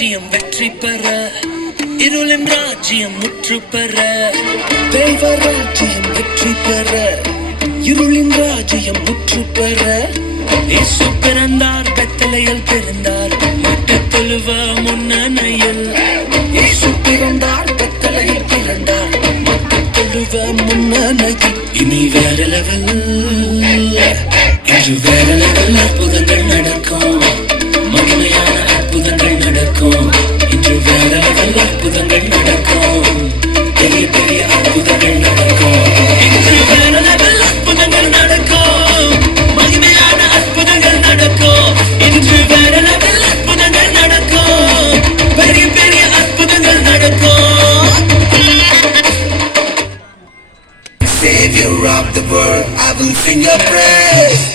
ராஜ்யம் வெற்றி பெற, இருளின் ராஜ்யம் முற்று பெற. தெய்வ ராஜ்யம் வெற்றி பெற, இருளின் ராஜ்யம் முற்று பெற. இயேசு பிறந்தார், பெத்தலையில் பிறந்தார், மட்டத்தொழுவ முன்னணையில். இயேசு பிறந்தார், பெத்தலையில் பிறந்தார், மட்டத்தொழுவ முன்னணையில். இனி வேற லெவல், இன்று வேற லெவல் அற்புதங்கள் நடக்கும், மகிமையான அற்புதங்கள் நடக்கும். இன்று வேற லெவல் அற்புதங்கள் நடக்கும், பெரிய பெரிய அற்புதங்கள் நடக்கும். இன்று வேற லெவல் அற்புதங்கள் நடக்கும், மகிமையான அற்புதங்கள் நடக்கும். இன்று வேற லெவல் அற்புதங்கள் நடக்கும், பெரிய பெரிய அற்புதங்கள் நடக்கும். Savior of the world, I will sing your praise.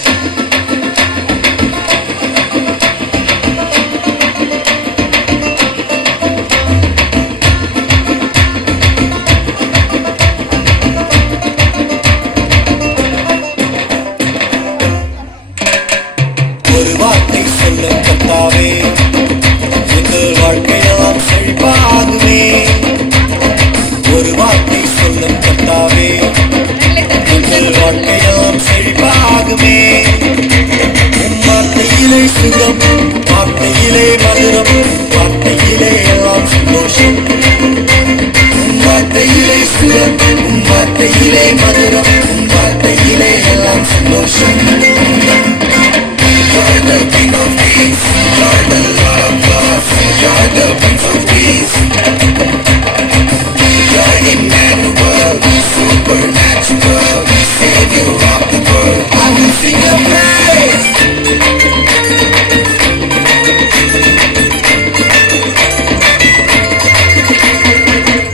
ஒரு வார்த்தை சொல்லும் கர்த்தாவே, எங்கள் வாழ்க்கையெல்லாம் செழிப்பாகுமே. ஒரு வார்த்தை சொல்லும் கர்த்தாவே, எங்கள் வாழ்க்கையெல்லாம் செழிப்பாகுமே. உன் வார்த்தையிலே சுகம், வார்த்தையிலே மதுரம், வார்த்தையிலே எல்லாம் சந்தோஷம். உன் வார்த்தையிலே சுகம், உன் வார்த்தையிலே மதுரம், உன் வார்த்தையிலே எல்லாம் சந்தோஷம். You're the King of Kings, you're the Lord of Lords, you're the Prince of Peace. You're Emmanuel, supernatural, Savior of the world. I will sing your praise.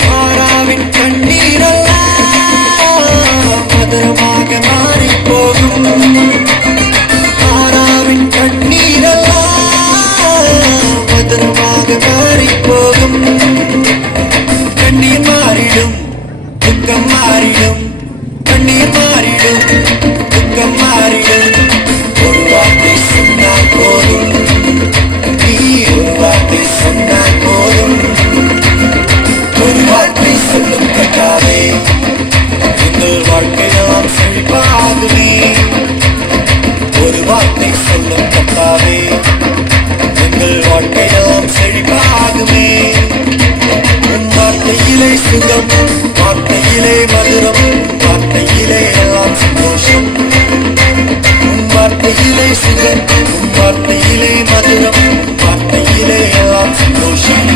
மாறாவின் கண்ணீரெல்லாம் மதுரமாக மாறி போகும். போகும். கண்ணீர் மாறிடும், துக்கம் மாறிடும், கண்ணீர் மாறிடும், துக்கம் மாறிடும். ஒரு வார்த்தை சொன்னால் போதும், நீ ஒரு வார்த்தை சொன்னால் போதும். ஒரு வார்த்தை சொல்லும் கர்த்தாவே, எங்கள் வாழ்க்கையெல்லாம் செழிப்பாகுமே. ஒரு வார்த்தை சொல்லும் கர்த்தாவே, எங்கள் வாழ்க்கையெல்லாம் செழிப்பாகுமே. உன் வார்த்தையிலே சுகம், வார்த்தையிலே மதுரம், வார்த்தையிலே எல்லாம் சந்தோஷம். உன் வார்த்தையிலே சுகம், உன் வார்த்தையிலே மதுரம், வார்த்தையிலே எல்லாம் சந்தோஷம்.